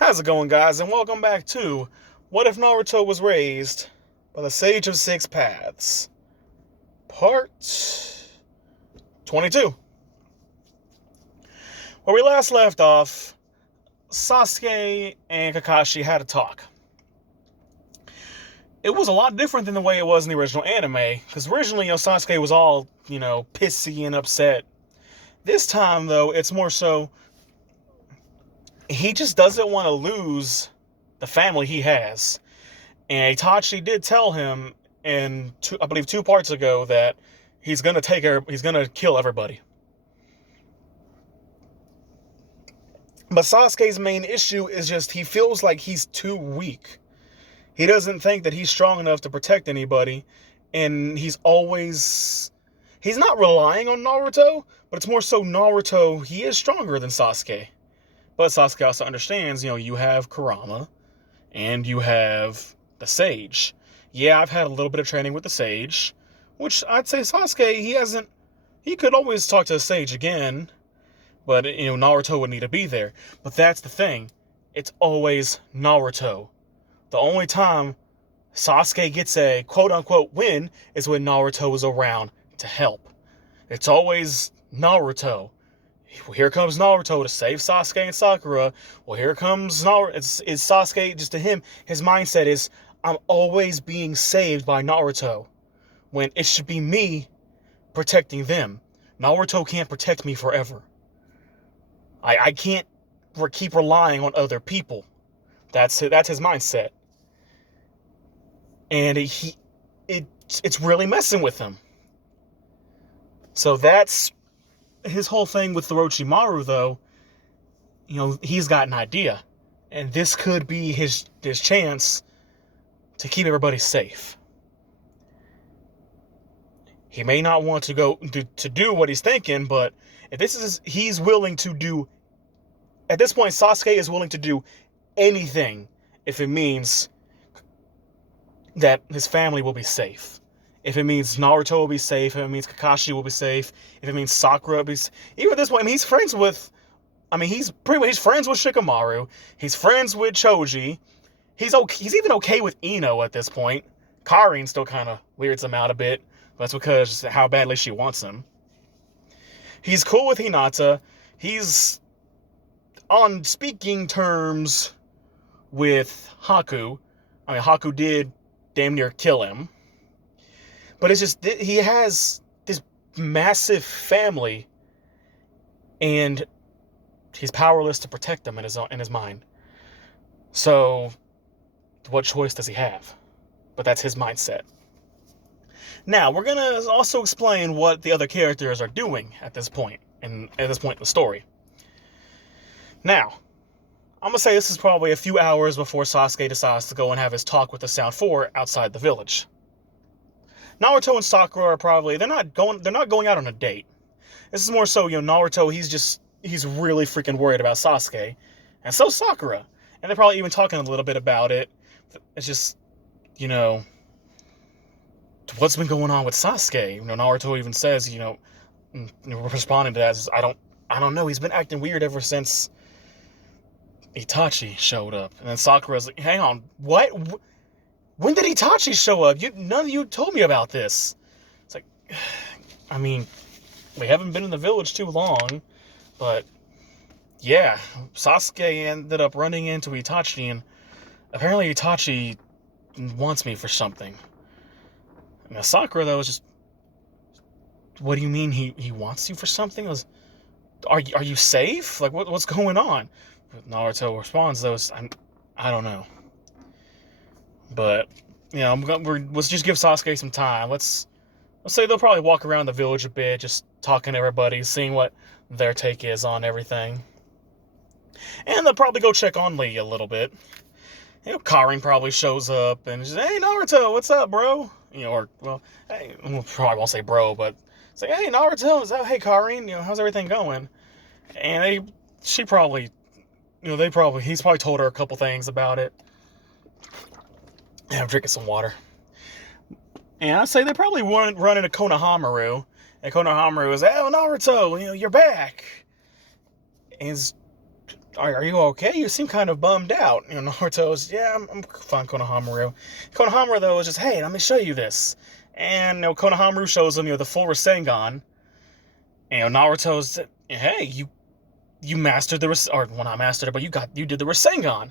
How's it going, guys, and welcome back to What If Naruto Was Raised by the Sage of Six Paths, Part 22. Where we last left off, Sasuke and Kakashi had a talk. It was a lot different than the way it was in the original anime, because originally, Sasuke was all, pissy and upset. This time, though, it's more so he just doesn't want to lose the family he has. And Itachi did tell him I believe 2 parts ago that he's gonna kill everybody. But Sasuke's main issue is just he feels like he's too weak. He doesn't think that he's strong enough to protect anybody, and he's not relying on Naruto, but it's more so Naruto, he is stronger than Sasuke. But Sasuke also understands, you have Kurama, and you have the Sage. Yeah, I've had a little bit of training with the Sage, which I'd say Sasuke, he could always talk to the Sage again, but, Naruto would need to be there. But that's the thing, it's always Naruto. The only time Sasuke gets a quote-unquote win is when Naruto is around to help. It's always Naruto. Well, here comes Naruto to save Sasuke and Sakura. Well, here comes Naruto. It's Sasuke, just to him, his mindset is, I'm always being saved by Naruto, when it should be me protecting them. Naruto can't protect me forever. I can't keep relying on other people. That's his mindset. And it's really messing with him. So that's his whole thing with the Orochimaru, though. He's got an idea, and this could be his chance to keep everybody safe. He may not want to go to do what he's thinking, but he's willing to do. At this point, Sasuke is willing to do anything if it means that his family will be safe. If it means Naruto will be safe, if it means Kakashi will be safe, if it means Sakura will be safe. Even at this point, he's friends with Shikamaru. He's friends with Choji. He's even okay with Ino at this point. Karin still kind of weirds him out a bit. But that's because how badly she wants him. He's cool with Hinata. He's on speaking terms with Haku. Haku did damn near kill him. But it's just, he has this massive family, and he's powerless to protect them in his mind. So, what choice does he have? But that's his mindset. Now, we're gonna also explain what the other characters are doing at this point in the story. Now, I'm gonna say this is probably a few hours before Sasuke decides to go and have his talk with the Sound Four outside the village. Naruto and Sakura are they're not going out on a date. This is more so, Naruto, he's really freaking worried about Sasuke. And so Sakura. And they're probably even talking a little bit about it. It's just, what's been going on with Sasuke? Naruto even says, responding to that is, I don't know, he's been acting weird ever since Itachi showed up. And then Sakura's like, hang on, what? When did Itachi show up? None of you told me about this. It's like, we haven't been in the village too long, but yeah, Sasuke ended up running into Itachi, and apparently Itachi wants me for something. Now Sakura, though, is just, what do you mean he wants you for something? Are you safe? Like, what's going on? But Naruto responds, though, I don't know. But, let's just give Sasuke some time. Let's say they'll probably walk around the village a bit, just talking to everybody, seeing what their take is on everything. And they'll probably go check on Lee a little bit. Karin probably shows up and just, hey, Naruto, what's up, bro? Hey, probably won't say bro, but it's like, hey, Naruto, hey, Karin, how's everything going? And he's probably told her a couple things about it. I'm drinking some water. And I'd say they probably run into Konohamaru. And Konohamaru is, oh, Naruto, you're back. And are you okay? You seem kind of bummed out. Naruto's, yeah, I'm fine, Konohamaru. Konohamaru, though, is just, hey, let me show you this. And, Konohamaru shows him, the full Rasengan. And, Naruto's, hey, you mastered the, or, well, not mastered it, but you did the Rasengan.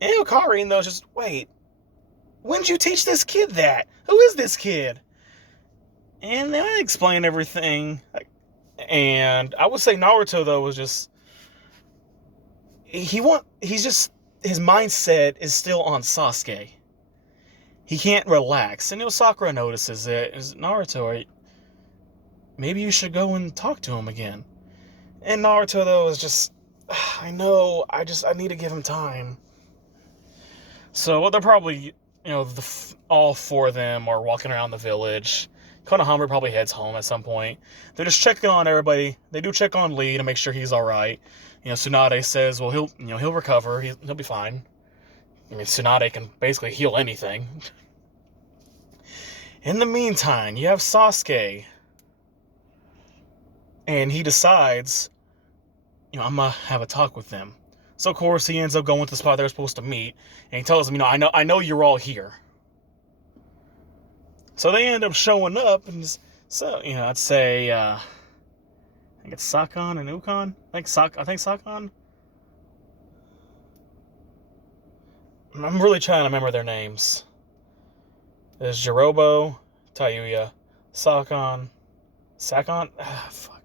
And, Karin, though, is just, wait, when did you teach this kid that? Who is this kid? And then I explained everything. And I would say Naruto, though, was just, he's just, his mindset is still on Sasuke. He can't relax. And Sakura notices it. Is Naruto, maybe you should go and talk to him again. And Naruto, though, is just, I know, I need to give him time. So, they're probably, all four of them are walking around the village. Konohamaru probably heads home at some point. They're just checking on everybody. They do check on Lee to make sure he's all right. Tsunade says, well, he'll recover. He'll be fine. I mean, Tsunade can basically heal anything. In the meantime, you have Sasuke. And he decides, I'm going to have a talk with them. So, of course, he ends up going to the spot they're supposed to meet. And he tells them, I know you're all here. So they end up showing up. And so, I'd say, I think it's Sakon and Ukon. I think Sakon. I'm really trying to remember their names. There's Jirobo, Tayuya, Sakon. Fuck.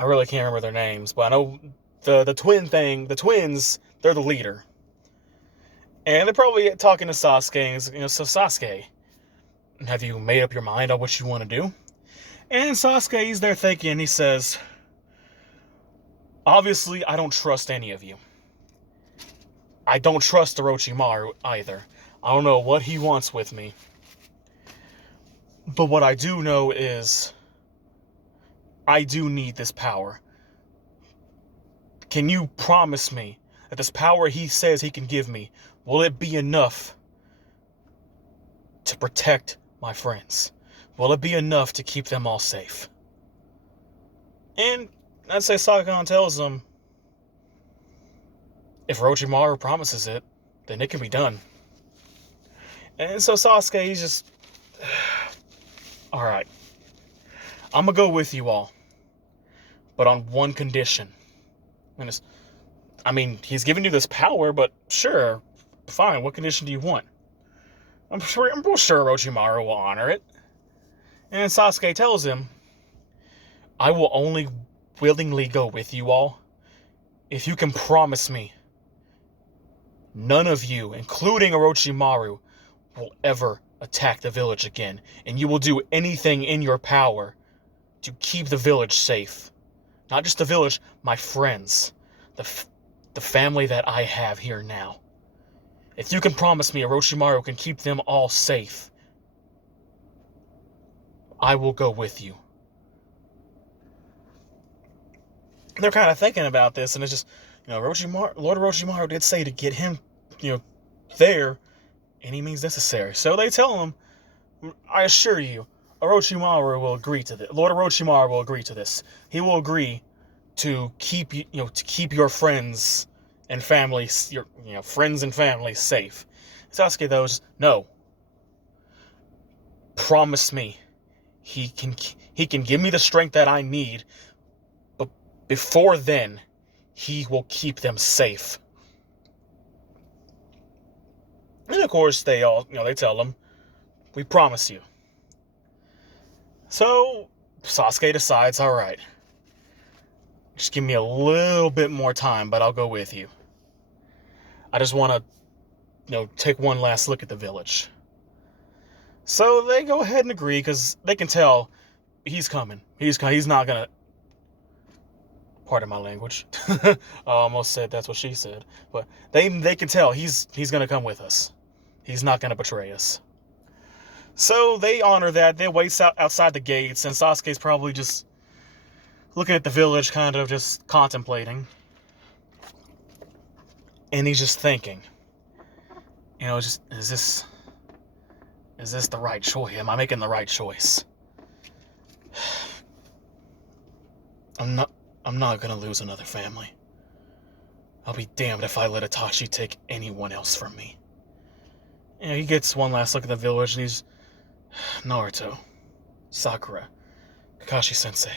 I really can't remember their names, but I know the twins, they're the leader. And they're probably talking to Sasuke, and, so Sasuke, have you made up your mind on what you want to do? And Sasuke, he's there thinking, he says, obviously, I don't trust any of you. I don't trust Orochimaru either. I don't know what he wants with me. But what I do know is, I do need this power. Can you promise me that this power he says he can give me, will it be enough to protect my friends? Will it be enough to keep them all safe? And I'd say Sakon tells him, if Orochimaru promises it, then it can be done. And so Sasuke, he's just, alright, I'm gonna go with you all, but on one condition. And he's giving you this power, but sure, fine, what condition do you want? I'm sure Orochimaru will honor it. And Sasuke tells him, I will only willingly go with you all if you can promise me none of you, including Orochimaru, will ever attack the village again, and you will do anything in your power to keep the village safe. Not just the village, my friends, the family that I have here now. If you can promise me Orochimaru can keep them all safe, I will go with you. They're kind of thinking about this, and it's just, Lord Orochimaru did say to get him, there, any means necessary. So they tell him, I assure you, Orochimaru will agree to this. Lord Orochimaru will agree to this. He will agree to keep your friends and family, friends and family safe. Sasuke, though, is, no. Promise me, he can give me the strength that I need, but before then, he will keep them safe. And of course, they all, they tell him, we promise you. So Sasuke decides, all right, just give me a little bit more time, but I'll go with you. I just want to, take one last look at the village. So they go ahead and agree, because they can tell he's coming. He's not going to, pardon my language. I almost said that's what she said. But they can tell he's going to come with us. He's not going to betray us. So they honor that. They wait outside the gates, and Sasuke's probably just looking at the village, kind of just contemplating. And he's just thinking, is this the right choice? Am I making the right choice? I'm I'm not gonna lose another family. I'll be damned if I let Itachi take anyone else from me. And he gets one last look at the village and he's... Naruto, Sakura, Kakashi Sensei.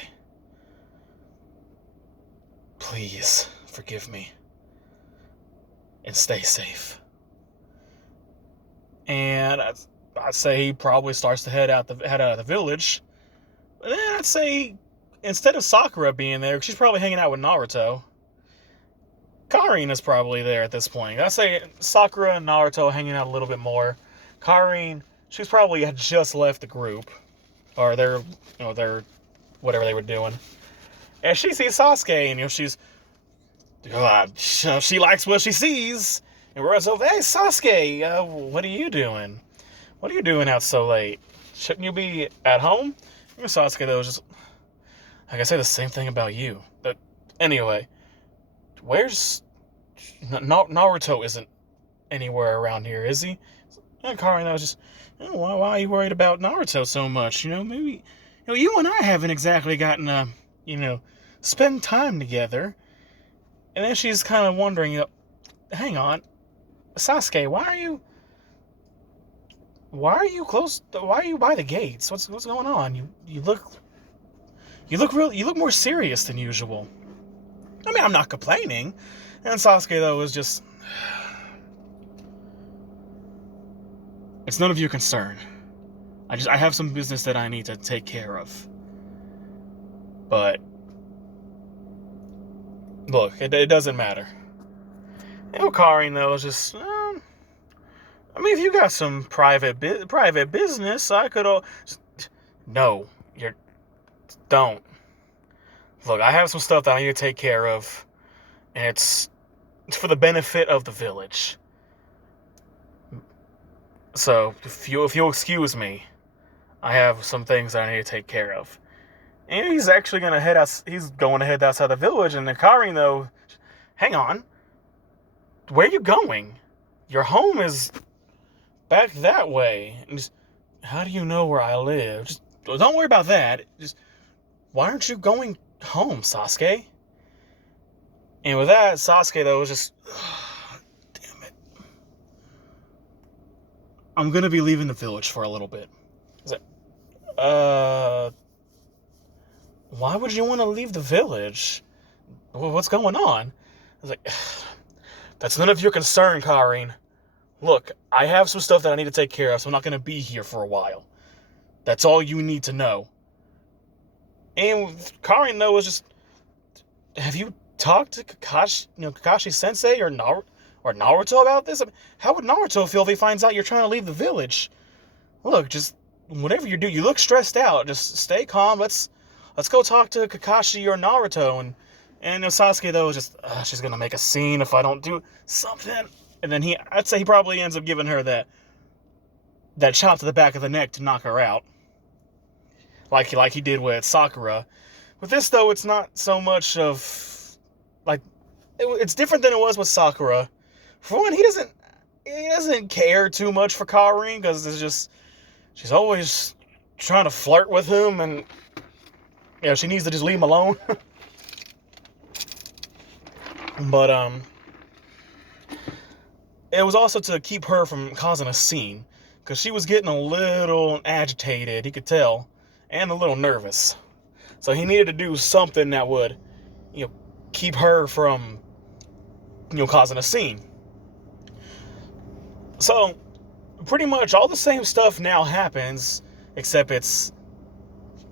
Please forgive me. And stay safe. And I'd say he probably starts to head out of the village. But then I'd say instead of Sakura being there, she's probably hanging out with Naruto. Karin is probably there at this point. I'd say Sakura and Naruto hanging out a little bit more. Karin, she's probably had just left the group, or they're whatever they were doing. And she sees Sasuke, and she's she likes what she sees. And we're so, hey Sasuke, what are you doing? What are you doing out so late? Shouldn't you be at home? And Sasuke though is just, I can say the same thing about you. But anyway, where's Naruto? Isn't anywhere around here, is he? And Karin though was just, why are you worried about Naruto so much? Maybe you and I haven't exactly gotten spend time together. And then she's kind of wondering, hang on, Sasuke, why are you close? Why are you by the gates? What's going on? You look more serious than usual. I mean, I'm not complaining. And Sasuke though was just, it's none of your concern. I have some business that I need to take care of. But look, it doesn't matter. Karin though is just, I mean, if you got some private business, I could no, don't. Look, I have some stuff that I need to take care of, and it's for the benefit of the village. So if you'll excuse me, I have some things that I need to take care of. And he's actually gonna head out. He's going to head outside the village, and Karin though, hang on. Where are you going? Your home is back that way. And just, how do you know where I live? Just don't worry about that. Just, why aren't you going home, Sasuke? And with that, Sasuke though was just, damn it. I'm gonna be leaving the village for a little bit. He's like, why would you want to leave the village? What's going on? I was like, that's none of your concern, Karin. Look, I have some stuff that I need to take care of, so I'm not going to be here for a while. That's all you need to know. And Karin, though, was just, have you talked to Kakashi Sensei or Naruto about this? I mean, how would Naruto feel if he finds out you're trying to leave the village? Look, just whatever you do, you look stressed out. Just stay calm. Let's go talk to Kakashi or Naruto. And Sasuke, though, is just, she's going to make a scene if I don't do something. And then I'd say he probably ends up giving her that chop to the back of the neck to knock her out. Like he did with Sakura. With this, though, it's not so much of, it's different than it was with Sakura. For one, he doesn't care too much for Karin, because it's just, she's always trying to flirt with him, and, she needs to just leave him alone. But, it was also to keep her from causing a scene, because she was getting a little agitated, he could tell, and a little nervous. So he needed to do something that would, keep her from, causing a scene. So, pretty much all the same stuff now happens, except it's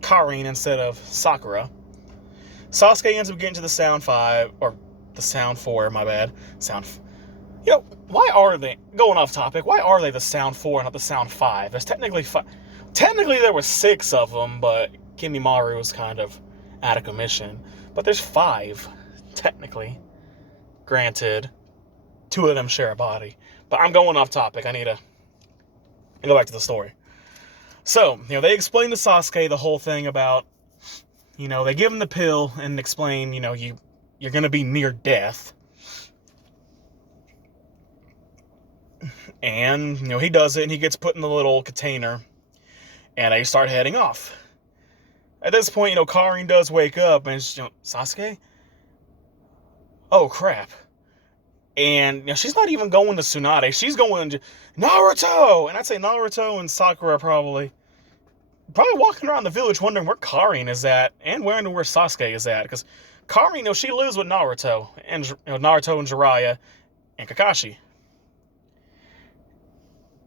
Karin instead of Sakura. Sasuke ends up getting to the Sound 5, or the Sound 4, my bad. Why are they, going off topic, why are they the Sound 4 and not the Sound 5? There's technically there were 6 of them, but Kimimaro was kind of out of commission. But there's 5, technically. Granted, 2 of them share a body. But I'm going off topic, I need to go back to the story. So, they explain to Sasuke the whole thing about, they give him the pill and explain, you're going to be near death. And, he does it, and he gets put in the little container, and they start heading off. At this point, Karin does wake up, and she's, Sasuke, oh crap. And she's not even going to Tsunade. She's going to Naruto. And I'd say Naruto and Sakura probably walking around the village wondering where Karin is at and wondering where Sasuke is at. Because Karin, she lives with Naruto and Naruto and Jiraiya and Kakashi.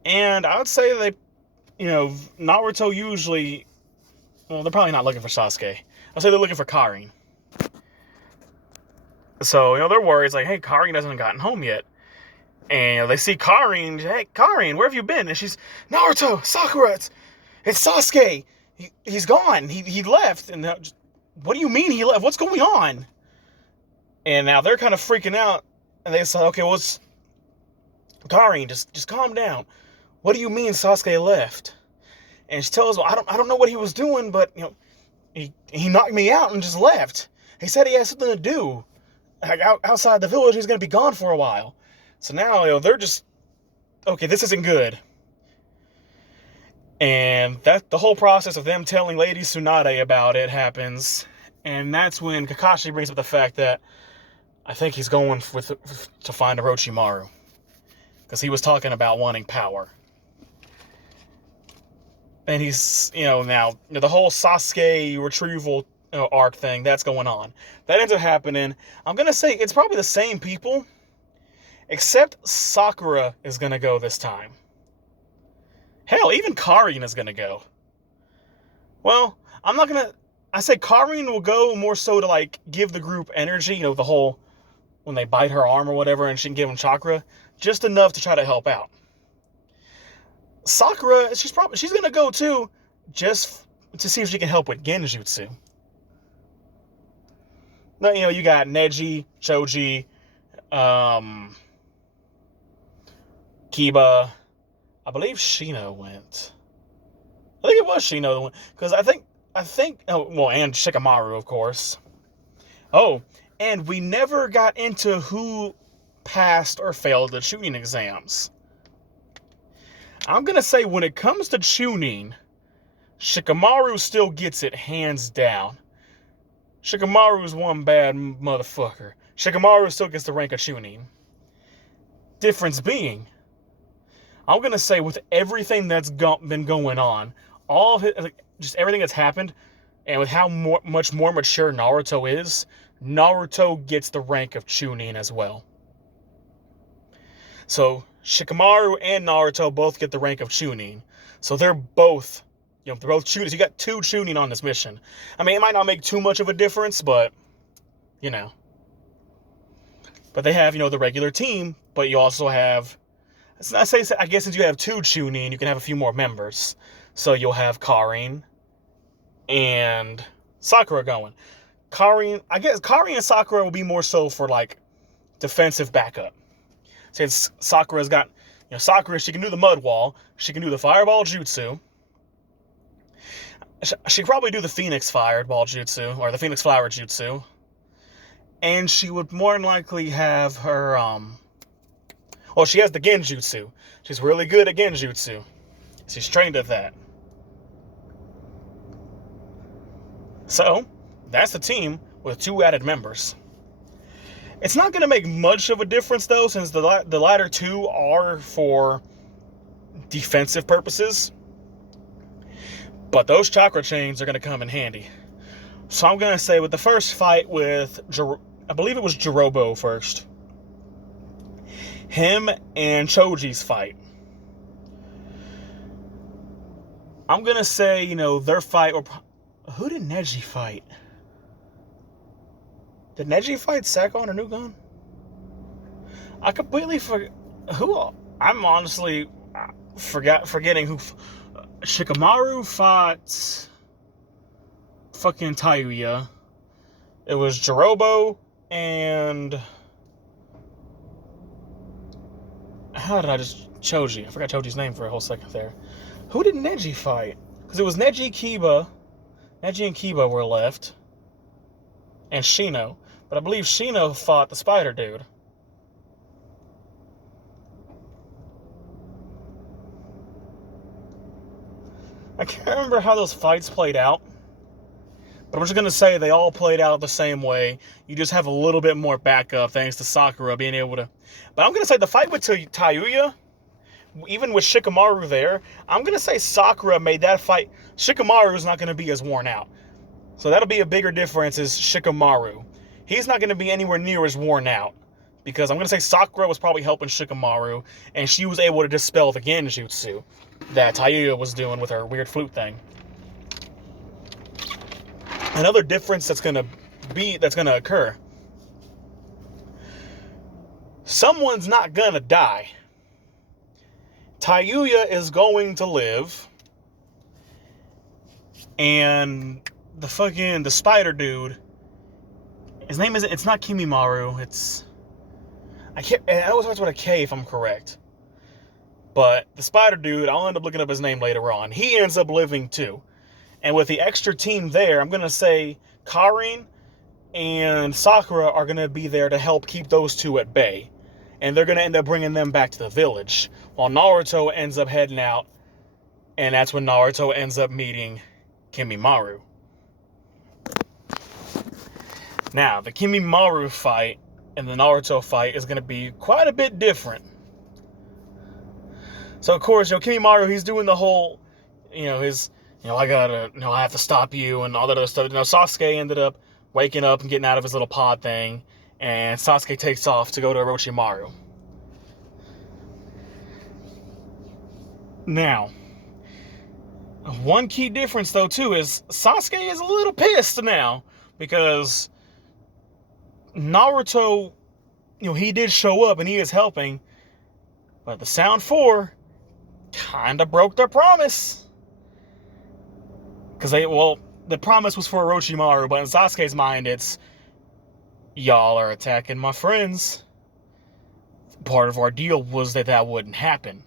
And I would say they, Naruto usually, well, they're probably not looking for Sasuke. I'd say they're looking for Karin. So, they're worried. It's like, hey, Karin hasn't gotten home yet. And they see Karin. Hey, Karin, where have you been? And she's, Naruto, Sakura, it's Sasuke. He's gone. He left. And what do you mean he left? What's going on? And now they're kind of freaking out. And they say, okay, well, it's Karin, just calm down. What do you mean Sasuke left? And she tells him, I don't know what he was doing, but he knocked me out and just left. He said he had something to do. Like outside the village, he's gonna be gone for a while. So now they're just, okay, this isn't good. And that the whole process of them telling Lady Tsunade about it happens, and that's when Kakashi brings up the fact that I think he's going to find Orochimaru, because he was talking about wanting power. And he's, now the whole Sasuke retrieval arc thing that's going on. That ends up happening. I'm gonna say it's probably the same people, except Sakura is gonna go this time. Hell, even Karin is gonna go. Well, I say Karin will go more so to like give the group energy, the whole when they bite her arm or whatever, and she can give them chakra, just enough to try to help out. Sakura, she's gonna go too, just to see if she can help with genjutsu. Now, you got Neji, Choji, Kiba. I believe Shino went. I think it was Shino that went, because I think, and Shikamaru, of course. Oh, and we never got into who passed or failed the Chunin exams. I'm going to say when it comes to Chunin, Shikamaru still gets it hands down. Shikamaru is one bad motherfucker. Shikamaru still gets the rank of Chunin. Difference being, I'm going to say with everything that's been going on, all of it, just everything that's happened, and with how much more mature Naruto is, Naruto gets the rank of Chunin as well. So Shikamaru and Naruto both get the rank of Chunin. So they're both, they're both Chunin. So you got two Chunin on this mission. I mean, it might not make too much of a difference, but, But they have, the regular team, but you also have, I guess since you have two Chunin, you can have a few more members. So you'll have Karin and Sakura going. I guess Karin and Sakura will be more so for, like, defensive backup. Since Sakura's got, Sakura, she can do the mud wall. She can do the fireball jutsu. She could probably do the Phoenix fireball jutsu, or the Phoenix flower jutsu. And she would more than likely have her, she has the genjutsu. She's really good at genjutsu. She's trained at that. So, that's the team with two added members. It's not going to make much of a difference, though, since the latter two are for defensive purposes. But those chakra chains are going to come in handy. So I'm going to say with the first fight with, I believe it was Jirobo first. Him and Choji's fight. I'm going to say, their fight, or who did Neji fight? Did Neji fight Sakon or Nugon? I completely forget. I'm honestly forgetting who. Shikamaru fought fucking Tayuya. It was Jirobo and. How did I just. Choji. I forgot Choji's name for a whole second there. Who did Neji fight? Because it was Neji, Kiba. Neji and Kiba were left. And Shino. But I believe Shino fought the spider dude. I can't remember how those fights played out. But I'm just going to say they all played out the same way. You just have a little bit more backup thanks to Sakura being able to... But I'm going to say the fight with Tayuya, even with Shikamaru there, I'm going to say Sakura made that fight... Shikamaru is not going to be as worn out. So that'll be a bigger difference is Shikamaru. He's not going to be anywhere near as worn out. Because I'm going to say Sakura was probably helping Shikamaru, and she was able to dispel the Genjutsu that Tayuya was doing with her weird flute thing. Another difference that's going to occur. Someone's not going to die. Tayuya is going to live, and the spider dude, his name it's not Kimimaru, it always starts with a K if I'm correct. But the spider dude, I'll end up looking up his name later on. He ends up living too. And with the extra team there, I'm going to say Karin and Sakura are going to be there to help keep those two at bay. And they're going to end up bringing them back to the village. While Naruto ends up heading out. And that's when Naruto ends up meeting Kimimaru. Now, the Kimimaru fight and the Naruto fight is going to be quite a bit different. So, of course, Kimimaru, he's doing the whole, I have to stop you and all that other stuff. Sasuke ended up waking up and getting out of his little pod thing, and Sasuke takes off to go to Orochimaru. Now, one key difference, though, too, is Sasuke is a little pissed now, because Naruto, he did show up and he is helping, but the Sound 4 kind of broke their promise. Because the promise was for Orochimaru, but in Sasuke's mind, it's, y'all are attacking my friends. Part of our deal was that wouldn't happen.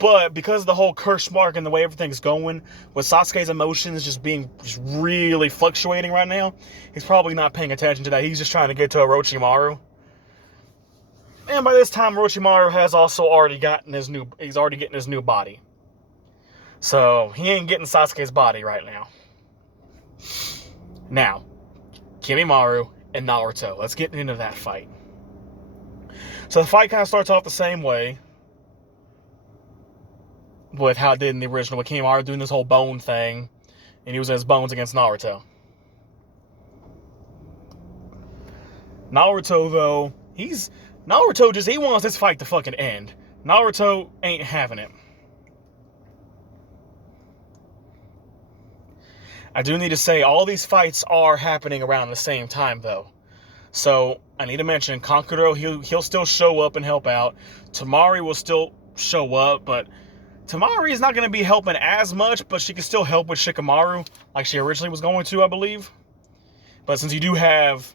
But because of the whole curse mark and the way everything's going, with Sasuke's emotions just really fluctuating right now, he's probably not paying attention to that. He's just trying to get to Orochimaru. And by this time, Orochimaru has also already getting his new body. So, he ain't getting Sasuke's body right now. Now, Kimimaru and Naruto. Let's get into that fight. So, the fight kind of starts off the same way with how it did in the original, with Kimimaru doing this whole bone thing, and using his bones against Naruto. Naruto, though, he wants this fight to fucking end. Naruto ain't having it. I do need to say, all these fights are happening around the same time, though. So, I need to mention, Kankuro, he'll still show up and help out. Tamari will still show up, but Tamari is not going to be helping as much, but she can still help with Shikamaru, like she originally was going to, I believe. But since you do have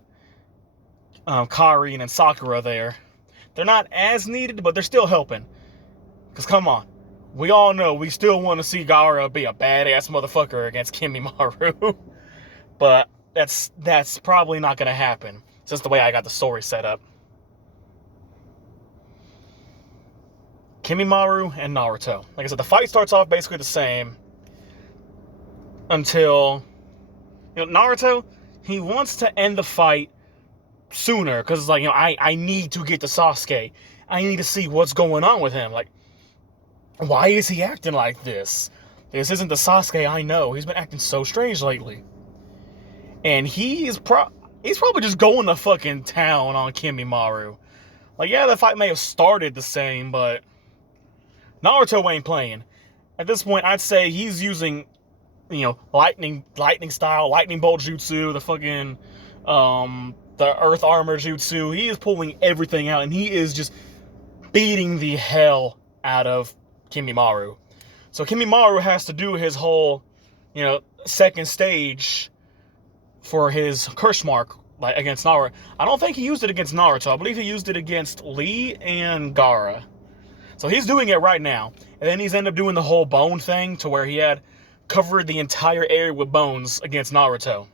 Karin and Sakura there, they're not as needed, but they're still helping. Because, come on, we all know we still want to see Gaara be a badass motherfucker against Kimimaru. But that's probably not going to happen. It's just the way I got the story set up. Kimimaru and Naruto. Like I said, the fight starts off basically the same until, Naruto, he wants to end the fight sooner because it's like, I need to get to Sasuke. I need to see what's going on with him. Like, why is he acting like this? This isn't the Sasuke I know. He's been acting so strange lately. And he's probably just going to fucking town on Kimimaru. Like, yeah, the fight may have started the same, but Naruto ain't playing. At this point, I'd say he's using, lightning style, lightning bolt jutsu, the fucking, the earth armor jutsu. He is pulling everything out, and he is just beating the hell out of Kimimaru. So Kimimaru has to do his whole, second stage for his curse mark, like, against Naruto. I don't think he used it against Naruto. I believe he used it against Lee and Gaara. So he's doing it right now. And then he's ended up doing the whole bone thing to where he had covered the entire area with bones against Naruto.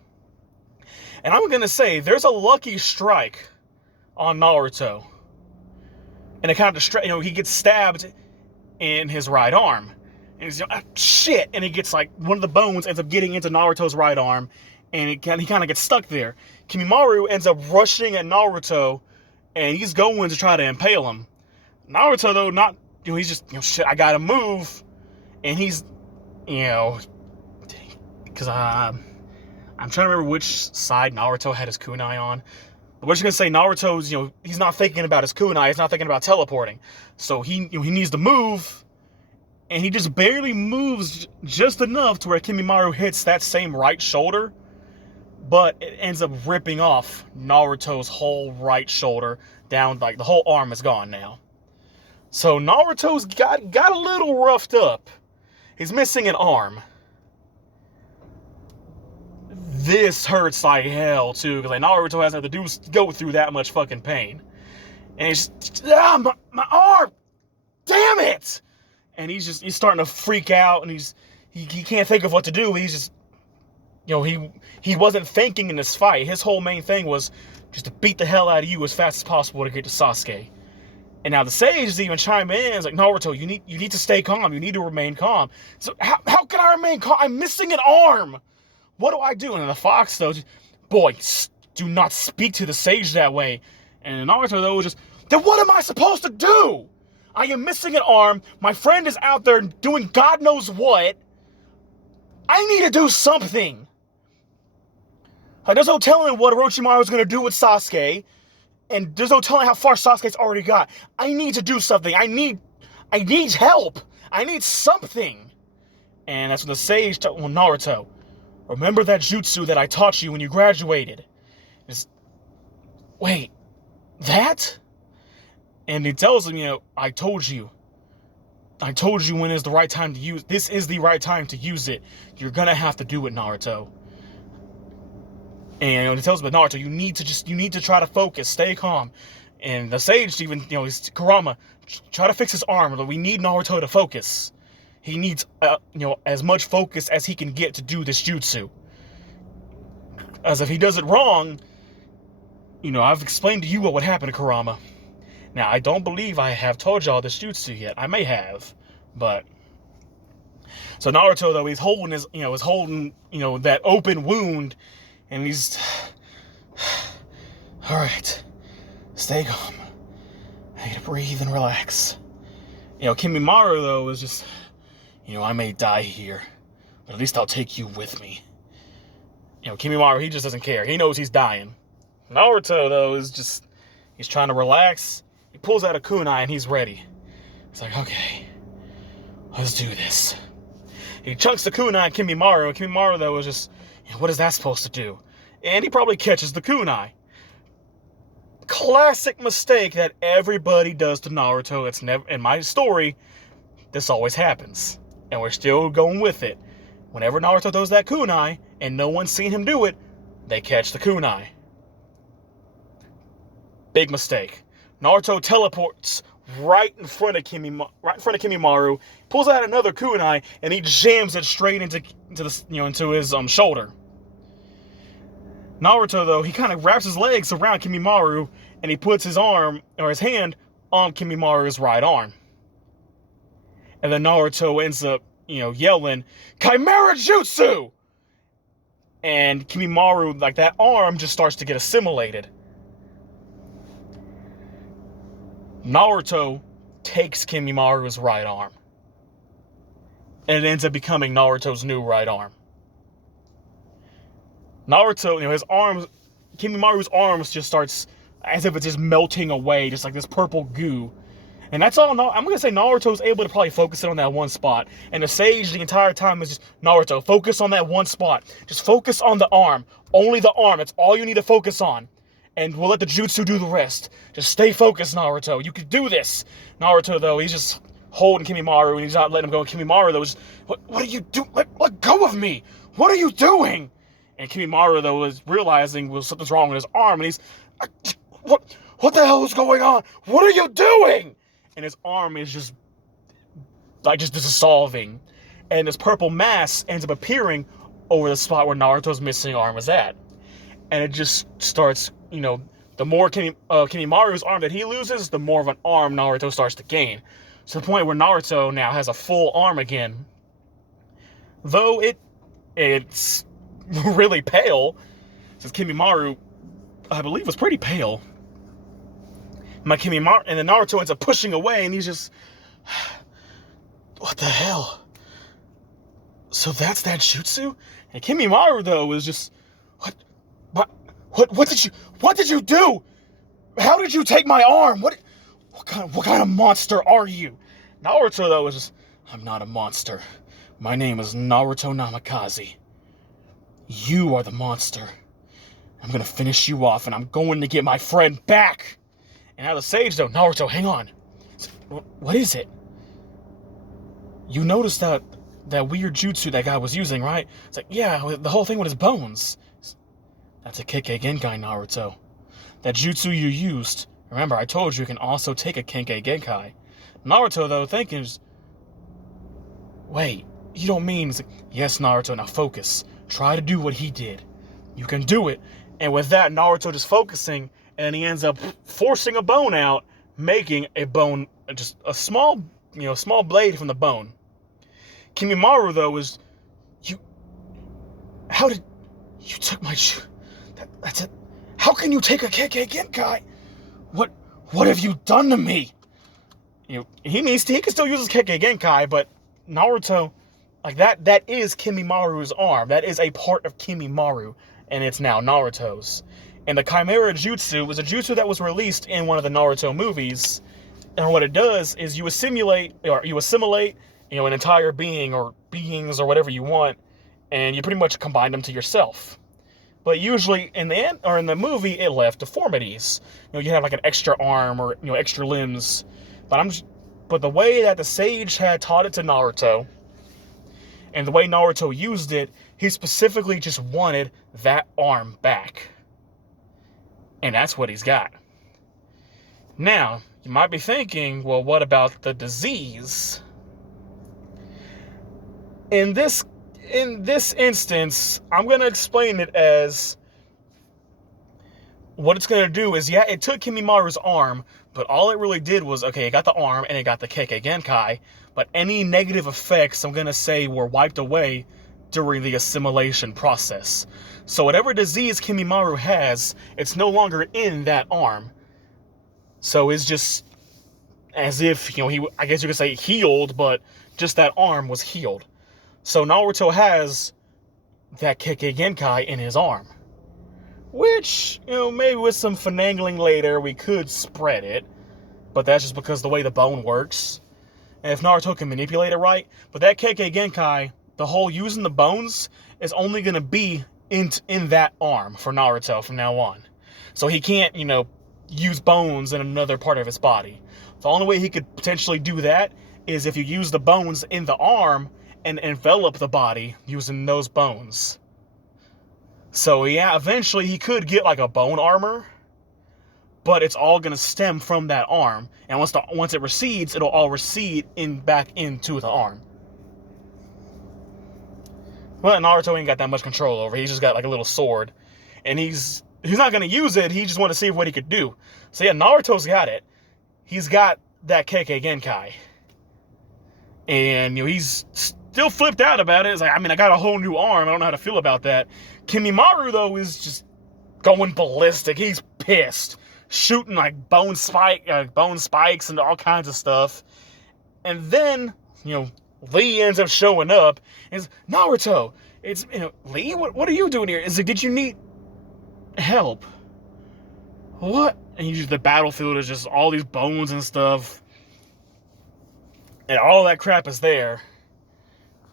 And I'm going to say, there's a lucky strike on Naruto. And it kind of, he gets stabbed in his right arm. And he's, shit! And he gets, one of the bones ends up getting into Naruto's right arm. and he kind of gets stuck there. Kimimaro ends up rushing at Naruto, and he's going to try to impale him. Naruto, though, not, he's just, shit, I gotta move. And he's, because I'm trying to remember which side Naruto had his kunai on. But what you're gonna say, Naruto's, he's not thinking about his kunai, he's not thinking about teleporting. So he needs to move, and he just barely moves just enough to where Kimimaro hits that same right shoulder, but it ends up ripping off Naruto's whole right shoulder down, like the whole arm is gone now. So Naruto's got a little roughed up. He's missing an arm. This hurts like hell too, because like Naruto hasn't had to go through that much fucking pain. And he's just, my arm! Damn it! And he's starting to freak out, and he can't think of what to do. He's just, he wasn't thinking in this fight. His whole main thing was just to beat the hell out of you as fast as possible to get to Sasuke. And now the sages even chime in. It's like, Naruto, you need to stay calm. You need to remain calm. So how can I remain calm? I'm missing an arm. What do I do? And the fox, though, boy, do not speak to the sage that way. And Naruto, though, was just, then what am I supposed to do? I am missing an arm. My friend is out there doing God knows what. I need to do something. Like, there's no telling what Orochimaru's going to do with Sasuke. And there's no telling how far Sasuke's already got. I need to do something. I need help. I need something. And that's when the sage told Naruto, remember that jutsu that I taught you when you graduated? Wait, that? And he tells him, I told you when is the right time to use, this is the right time to use it. You're gonna have to do it, Naruto. And he tells him, Naruto, you need to try to focus, stay calm. And the sage even, he's Kurama, try to fix his arm. We need Naruto to focus. He needs, as much focus as he can get to do this jutsu. As if he does it wrong, I've explained to you what would happen to Kurama. Now, I don't believe I have told y'all this jutsu yet. I may have, but... So Naruto, though, he's holding that open wound, and he's... Alright, stay calm. I need to breathe and relax. Kimimaro, though, is just... I may die here, but at least I'll take you with me. Kimimaro, he just doesn't care. He knows he's dying. Naruto, though, is just... He's trying to relax. He pulls out a kunai and he's ready. It's like, okay, let's do this. He chunks the kunai at Kimimaro. Kimimaro, though, is just, what is that supposed to do? And he probably catches the kunai. Classic mistake that everybody does to Naruto. It's never, in my story, this always happens. And we're still going with it. Whenever Naruto throws that kunai, and no one's seen him do it, they catch the kunai. Big mistake. Naruto teleports right in front of Kimimaro, pulls out another kunai, and he jams it straight into his shoulder. Naruto, though, he kind of wraps his legs around Kimimaro, and he puts his arm, or his hand, on Kimimaru's right arm. And then Naruto ends up, yelling, Chimera Jutsu! And Kimimaro, like, that arm just starts to get assimilated. Naruto takes Kimimaru's right arm. And it ends up becoming Naruto's new right arm. Naruto, his arms, Kimimaru's arms just starts as if it's just melting away, just like this purple goo. And that's all, I'm going to say Naruto's able to probably focus it on that one spot. And the sage the entire time is just, Naruto, focus on that one spot. Just focus on the arm. Only the arm. That's all you need to focus on. And we'll let the jutsu do the rest. Just stay focused, Naruto. You can do this. Naruto, though, he's just holding Kimimaru, and he's not letting him go. And Kimimaru, though, is what are you doing? Let go of me. What are you doing? And Kimimaru, though, is realizing something's wrong with his arm, and he's, what the hell is going on? What are you doing? And his arm is just dissolving. And this purple mass ends up appearing over the spot where Naruto's missing arm is at. And it just starts, the more Kimimaru's arm that he loses, the more of an arm Naruto starts to gain. To the point where Naruto now has a full arm again. Though it's really pale, since Kimimaro, I believe, was pretty pale. My Kimimaro, and then Naruto ends up pushing away, and he's just, what the hell? So that's that jutsu? And Kimimaro though was just, what did you do? How did you take my arm? What kind of monster are you? Naruto though was just, I'm not a monster. My name is Naruto Namikaze. You are the monster. I'm gonna finish you off, and I'm going to get my friend back. And now the sage though, Naruto, hang on. What is it? You noticed that weird jutsu that guy was using, right? It's like, yeah, the whole thing with his bones. That's a Kekkei Genkai, Naruto. That jutsu you used. Remember, I told you can also take a Kekkei Genkai. Naruto, though, thinking, wait, you don't mean... Like, yes, Naruto, now focus. Try to do what he did. You can do it. And with that, Naruto just focusing, and he ends up forcing a bone out, making a bone, just a small, small blade from the bone. Kimimaro, though, was... How did... You took my... That's it. How can you take a Kekkei Genkai? What have you done to me? He can still use his Kekkei Genkai, but Naruto, like that is Kimimaru's arm. That is a part of Kimimaru, and it's now Naruto's. And the Chimera Jutsu was a jutsu that was released in one of the Naruto movies. And what it does is you assimilate an entire being or beings or whatever you want, and you pretty much combine them to yourself. But usually in the movie, it left deformities. You have like an extra arm or extra limbs. But the way that the sage had taught it to Naruto, and the way Naruto used it, he specifically just wanted that arm back. And that's what he's got. Now, you might be thinking, well, what about the disease? In this instance, I'm going to explain it as what it's going to do is, yeah, it took Kimimaru's arm, but all it really did was, okay, it got the arm and it got the Kekkei Genkai, but any negative effects, I'm going to say, were wiped away during the assimilation process. So whatever disease Kimimaru has, it's no longer in that arm. So it's just as if, he, I guess you could say healed, but just that arm was healed. So Naruto has that Kekkei Genkai in his arm. Which, maybe with some finagling later, we could spread it. But that's just because the way the bone works. And if Naruto can manipulate it right. But that Kekkei Genkai, the whole using the bones, is only going to be in that arm for Naruto from now on. So he can't, use bones in another part of his body. The only way he could potentially do that is if you use the bones in the arm and envelop the body using those bones. So yeah, eventually he could get like a bone armor, but it's all gonna stem from that arm. And once it recedes, it'll all recede back into the arm. Well, Naruto ain't got that much control over it. He's just got like a little sword, and he's not gonna use it. He just wanted to see what he could do. So yeah, Naruto's got it. He's got that Kekkei Genkai, and he's still flipped out about it. It's like, I got a whole new arm. I don't know how to feel about that. Kimimaru, though, is just going ballistic. He's pissed. Shooting, like, bone spikes and all kinds of stuff. And then, Lee ends up showing up. And it's, Naruto, it's, Lee, what are you doing here? Is it, did you need help? What? And the battlefield is just all these bones and stuff. And all that crap is there.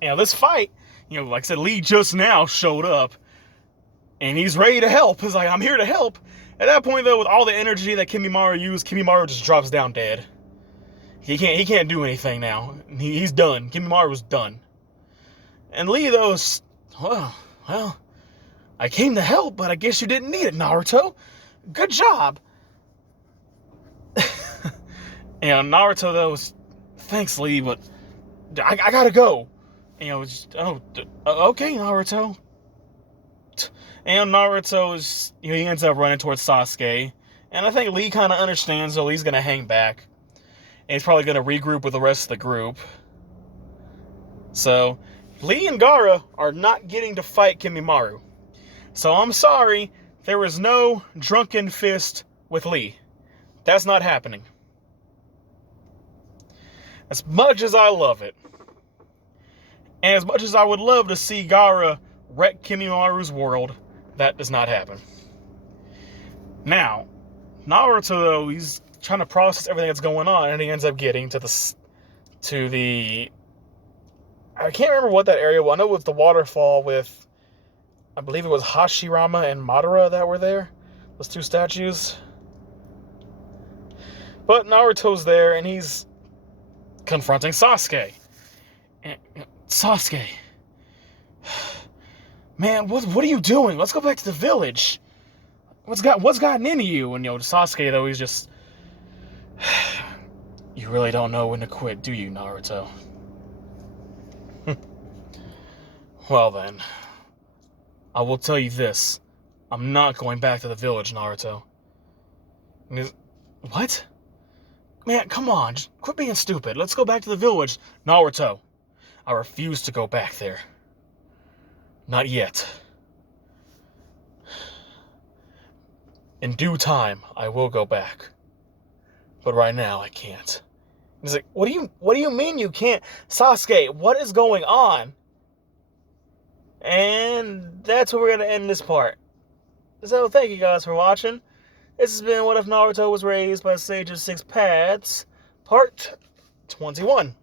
This fight, like I said, Lee just now showed up. And he's ready to help. He's like, I'm here to help. At that point, though, with all the energy that Kimimaru used, Kimimaru just drops down dead. He can't do anything now. He's done. Kimimaru's done. And Lee, though, is, well, I came to help, but I guess you didn't need it, Naruto. Good job. Naruto, though, was, thanks, Lee, but I gotta go. Okay, Naruto. And Naruto is, he ends up running towards Sasuke. And I think Lee kind of understands, so Lee's going to hang back. And he's probably going to regroup with the rest of the group. So, Lee and Gaara are not getting to fight Kimimaru. So I'm sorry, there is no drunken fist with Lee. That's not happening. As much as I love it, and as much as I would love to see Gaara wreck Kimimaaru's world, that does not happen. Now, Naruto, though, he's trying to process everything that's going on, and he ends up getting to the I can't remember what that area was. I know it was the waterfall with, I believe it was Hashirama and Madara that were there. Those two statues. But Naruto's there, and he's confronting Sasuke. And, Sasuke, man, what are you doing? Let's go back to the village. What's gotten into you? And Sasuke, though, he's just, you really don't know when to quit, do you, Naruto? Well then, I will tell you this. I'm not going back to the village, Naruto. What? Man, come on, just quit being stupid. Let's go back to the village. Naruto, I refuse to go back there. Not yet. In due time, I will go back. But right now, I can't. He's like, what do you mean you can't? Sasuke, what is going on? And that's where we're going to end this part. So thank you guys for watching. This has been What If Naruto Was Raised by Sage of Six Paths, part 21.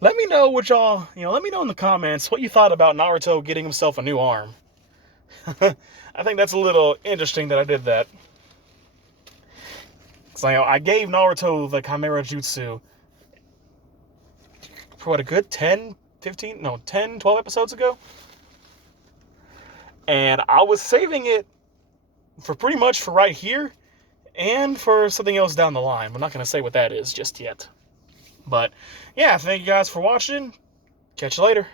Let me know what y'all, let me know in the comments what you thought about Naruto getting himself a new arm. I think that's a little interesting that I did that. So, I gave Naruto the Chimera Jutsu for what, a good 10, 12 episodes ago? And I was saving it for pretty much for right here and for something else down the line. I'm not going to say what that is just yet. But, yeah, thank you guys for watching. Catch you later.